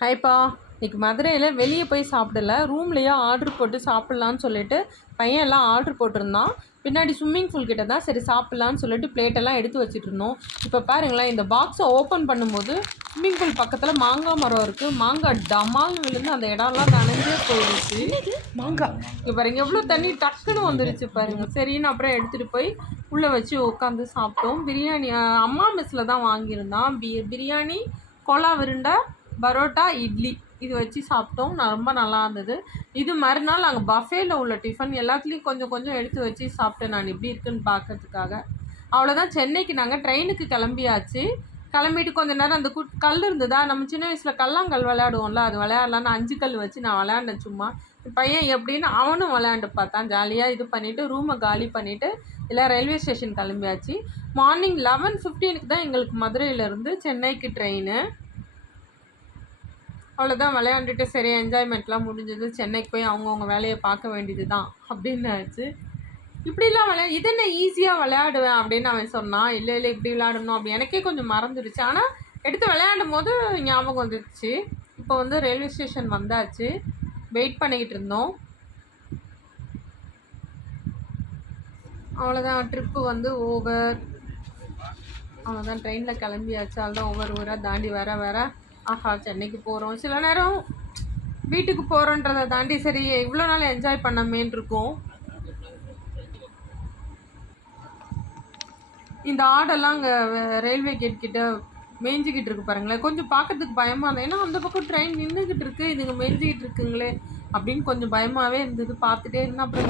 ஹாய்ப்பா. இன்றைக்கி மதுரையில் வெளியே போய் சாப்பிடல, ரூம்லேயே ஆர்டர் போட்டு சாப்பிட்லான்னு சொல்லிட்டு பையன் எல்லாம் ஆர்டர் போட்டிருந்தான். பின்னாடி ஸ்விம்மிங் பூல் கிட்ட தான் சரி சாப்பிட்லான்னு சொல்லிட்டு பிளேட்டெல்லாம் எடுத்து வச்சுட்டு இருந்தோம். இப்போ பாருங்களேன், இந்த பாக்ஸை ஓப்பன் பண்ணும்போது ஸ்விம்மிங் பூல் பக்கத்தில் மாங்காய் மரம் இருக்குது. மாங்காய் டமால்னு விழுந்து அந்த இடம்லாம் நனைஞ்சே போயிடுச்சு. மாங்காய் இங்கே பாருங்க எவ்வளோ தண்ணி டக்குன்னு வந்துருச்சு பாருங்கள். சரின்னு அப்புறம் எடுத்துகிட்டு போய் உள்ளே வச்சு உட்காந்து சாப்பிட்டோம். பிரியாணி அம்மா மெஸ்ஸில் தான் வாங்கியிருந்தான். பிரியாணி, கோலா விருண்டை, பரோட்டா, இட்லி இது வச்சு சாப்பிட்டோம். ரொம்ப நல்லா இருந்தது. இது மறுநாள் நாங்கள் பஃபேல உள்ள டிஃபன் எல்லாத்துலேயும் கொஞ்சம் கொஞ்சம் எடுத்து வச்சு சாப்பிட்டேன் நான் எப்படி இருக்குன்னு பார்க்கறதுக்காக. அவ்வளோதான். சென்னைக்கு நாங்கள் ட்ரெயினுக்கு கிளம்பியாச்சு. கிளம்பிட்டு கொஞ்சம் நேரம் அந்த கல் இருந்ததா, நம்ம சின்ன வயசில் கல்லாங்கல் விளையாடுவோம்ல, அது விளையாடலான்னு 5 கல் வச்சு நான் விளையாண்டேன் சும்மா. பையன் எப்படின்னு அவனும் விளையாண்டு பார்த்தான். ஜாலியாக இது பண்ணிவிட்டு ரூமை காலி பண்ணிவிட்டு எல்லாம் ரயில்வே ஸ்டேஷன் கிளம்பியாச்சு. மார்னிங் 11:15 தான் எங்களுக்கு மதுரையிலேருந்து சென்னைக்கு ட்ரெயின். அவ்வளோதான். விளையாண்டுட்டு சரி என்ஜாய்மெண்ட்லாம் முடிஞ்சது. சென்னைக்கு போய் அவங்கவுங்க வேலையை பார்க்க வேண்டியது தான் அப்படின்னு ஆச்சு. இப்படிலாம் இது என்ன ஈஸியாக விளையாடுவேன் அப்படின்னு அவன் சொன்னான். இல்லை இப்படி விளையாடணும் அப்படி எனக்கே கொஞ்சம் மறந்துடுச்சு. ஆனால் எடுத்து விளையாடும் போது ஞாபகம் வந்துடுச்சு. இப்போ ரயில்வே ஸ்டேஷன் வந்தாச்சு. வெயிட் பண்ணிக்கிட்டு இருந்தோம். அவ்வளோதான். Trip over. அவ்வளோதான். ட்ரெயினில் கிளம்பியாச்சு. அதுதான் ஒவ்வொரு ஊராக தாண்டி வர ஆஹா சென்னைக்கு போகிறோம். சில நேரம் வீட்டுக்கு போகிறோன்றதை தாண்டி சரி இவ்வளோ நாள் என்ஜாய் பண்ணமேன்னு இருக்கும். இந்த ஆடெல்லாம் அங்கே ரயில்வே கேட் கிட்ட மேய்ஞ்சிக்கிட்டு இருக்கு பாருங்களேன். கொஞ்சம் பார்க்கறதுக்கு பயமாக இருந்தது. ஏன்னா அந்த பக்கம் ட்ரெயின் நின்றுக்கிட்டு இருக்கு, இதுங்க மேய்ஞ்சிக்கிட்டு இருக்குங்களே அப்படின்னு கொஞ்சம் பயமாகவே இருந்தது. பார்த்துட்டே இருந்தால் அப்புறம்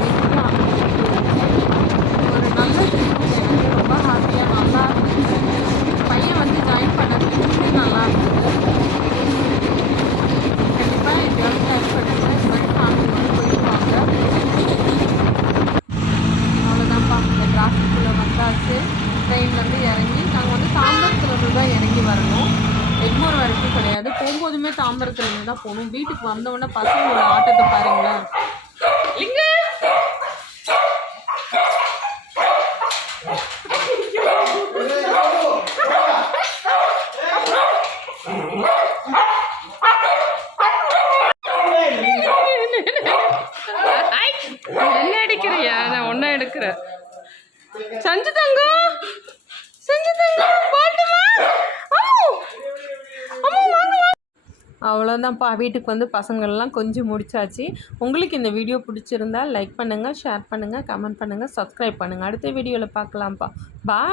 ஒரு நல்ல ட்ரிப்பு. எனக்கு ரொம்ப ஹாப்பியாக நல்லா இருந்தது. பையன் ஜாயின் பண்ணது இன்னும் நல்லா இருந்தது. கண்டிப்பாக எப்படியாவது ஜாயின் பண்ணுங்க. இந்த மாதிரி ஃபேமிலி போயிடுவாங்க. அவ்வளோதான்ப்பா. இந்த டிராஃபிக்குள்ளே வந்தாச்சு. ட்ரெயின்லேருந்து இறங்கி நாங்கள் தாம்பரத்துலேருந்து தான் இறங்கி வரணும். எக்மோர் வரைக்கும் கிடையாது. போகும்போதுமே தாம்பரத்துலேருந்து தான் போகணும். வீட்டுக்கு வந்தவுடனே பசங்களோட ஆட்டத்தை பாருங்களேன். இங்க என்ன அடிக்கிறியா? நான் ஒன்னா எடுக்கிறேன். சஞ்சு தங்கம் அவ்வளோதான்ப்பா. வீட்டுக்கு பசங்களெல்லாம் கொஞ்சம் முடிச்சாச்சு. உங்களுக்கு இந்த வீடியோ பிடிச்சிருந்தா லைக் பண்ணுங்கள், ஷேர் பண்ணுங்கள், கமெண்ட் பண்ணுங்கள், சப்ஸ்கிரைப் பண்ணுங்கள். அடுத்த வீடியோவில் பார்க்கலாம்ப்பா. பாய்.